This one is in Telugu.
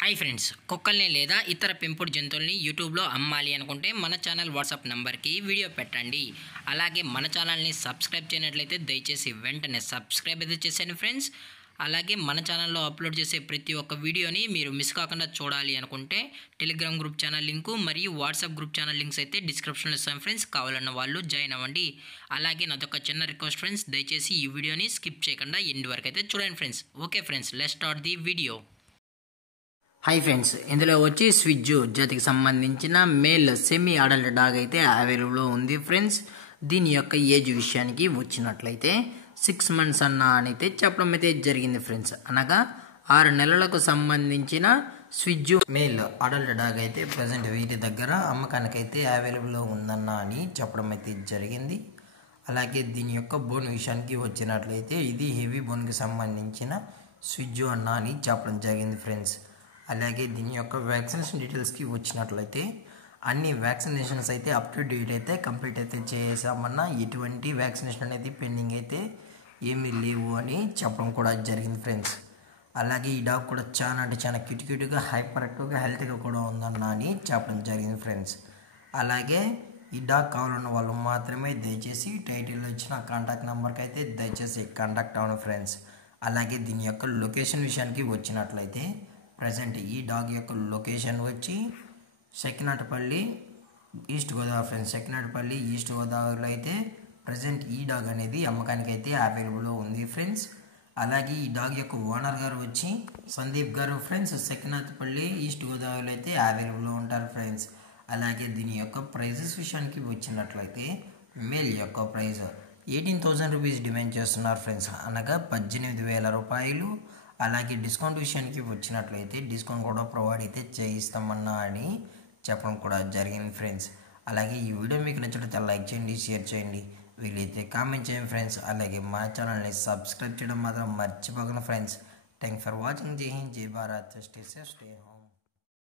హాయ్ ఫ్రెండ్స్, కుక్కల్ని లేదా ఇతర పెంపుడు జంతువుల్ని యూట్యూబ్లో అమ్మాలి అనుకుంటే మన ఛానల్ వాట్సాప్ నెంబర్కి వీడియో పెట్టండి. అలాగే మన ఛానల్ని సబ్స్క్రైబ్ చేయనట్లయితే దయచేసి వెంటనే సబ్స్క్రైబ్ అయితే చేసేయండి ఫ్రెండ్స్. అలాగే మన ఛానల్లో అప్లోడ్ చేసే ప్రతి ఒక్క వీడియోని మీరు మిస్ కాకుండా చూడాలి అనుకుంటే టెలిగ్రామ్ గ్రూప్ ఛానల్ లింకు మరియు వాట్సాప్ గ్రూప్ ఛానల్ లింక్స్ అయితే డిస్క్రిప్షన్లో ఇస్తాం ఫ్రెండ్స్. కావాలన్న వాళ్ళు జాయిన్ అవ్వండి. అలాగే నాదొక చిన్న రిక్వెస్ట్ ఫ్రెండ్స్, దయచేసి ఈ వీడియోని స్కిప్ చేయకుండా ఎండ్ వరకు అయితే చూడండి friends. Okay friends, let's start the video. Hi friends, ఇందులో వచ్చి స్విజ్జు జాతికి సంబంధించిన మేల్ సెమీ అడల్ట్ డాగ్ అయితే అవైలబుల్లో ఉంది ఫ్రెండ్స్. దీని యొక్క ఏజ్ విషయానికి వచ్చినట్లయితే 6 months అని అయితే చెప్పడం అయితే జరిగింది ఫ్రెండ్స్. అనగా 6 నెలలకు సంబంధించిన స్విజ్జు మేల్ అడల్ట్ డాగ్ అయితే ప్రజెంట్ వీటి దగ్గర అమ్మకానికైతే అవైలబుల్లో ఉందన్న అని చెప్పడం అయితే జరిగింది. అలాగే దీని యొక్క బోన్ విషయానికి వచ్చినట్లయితే ఇది హెవీ బోన్కి సంబంధించిన స్విజ్జు అన్న అని చెప్పడం జరిగింది ఫ్రెండ్స్. అలాగే దీని యొక్క వ్యాక్సినేషన్ డీటెయిల్స్కి వచ్చినట్లయితే అన్ని వ్యాక్సినేషన్స్ అయితే అప్ టు డేట్ అయితే కంప్లీట్ అయితే చేసామన్నా ఎటువంటి వ్యాక్సినేషన్ అనేది పెండింగ్ అయితే ఏమీ లేవు అని చెప్పడం కూడా జరిగింది ఫ్రెండ్స్. అలాగే ఈ డాగ్ కూడా చాలా అంటే చాలా క్యూట్గా హైపర్ యాక్టివ్గా హెల్త్గా కూడా ఉందన్న అని చెప్పడం జరిగింది ఫ్రెండ్స్. అలాగే ఈ డాగ్ కావాలన్న వాళ్ళు మాత్రమే దయచేసి టైటిల్లో ఇచ్చిన కాంటాక్ట్ నెంబర్కి అయితే దయచేసి కాంటాక్ట్ అవ్వండి ఫ్రెండ్స్. అలాగే దీని యొక్క లొకేషన్ విషయానికి వచ్చినట్లయితే ప్రజెంట్ ఈ డాగ్ యొక్క లొకేషన్ వచ్చి సెకినాటపల్లి ఈస్ట్ గోదావరి ఫ్రెండ్స్. సెకినాటపల్లి ఈస్ట్ గోదావరిలో అయితే ప్రజెంట్ ఈ డాగ్ అనేది అమ్మకానికి అయితే అవైలబుల్లో ఉంది ఫ్రెండ్స్. అలాగే ఈ డాగ్ యొక్క ఓనర్ గారు వచ్చి సందీప్ గారు ఫ్రెండ్స్. సెకినాటపల్లి ఈస్ట్ గోదావరిలో అయితే అవైలబుల్లో ఉంటారు ఫ్రెండ్స్. అలాగే దీని యొక్క ప్రైజెస్ విషయానికి వచ్చినట్లయితే మేల్ యొక్క ప్రైజ్ 18,000 రూపీస్ డిమాండ్ చేస్తున్నారు ఫ్రెండ్స్, అనగా 18,000 రూపాయలు. అలాగే డిస్కౌంట్ విషయానికి వచ్చినట్లయితే డిస్కౌంట్ కూడా ప్రొవైడ్ అయితే చేయిస్తామన్నా అని చెప్పడం కూడా జరిగింది ఫ్రెండ్స్. అలాగే ఈ వీడియో మీకు నచ్చినట్లయితే లైక్ చేయండి, షేర్ చేయండి, వీలైతే కామెంట్ చేయండి ఫ్రెండ్స్. అలాగే మా ఛానల్ని సబ్స్క్రైబ్ చేయడం మాత్రం మర్చిపోకండి ఫ్రెండ్స్. Thank for watching. జై హింద్, జై Bharat, stay safe, stay home.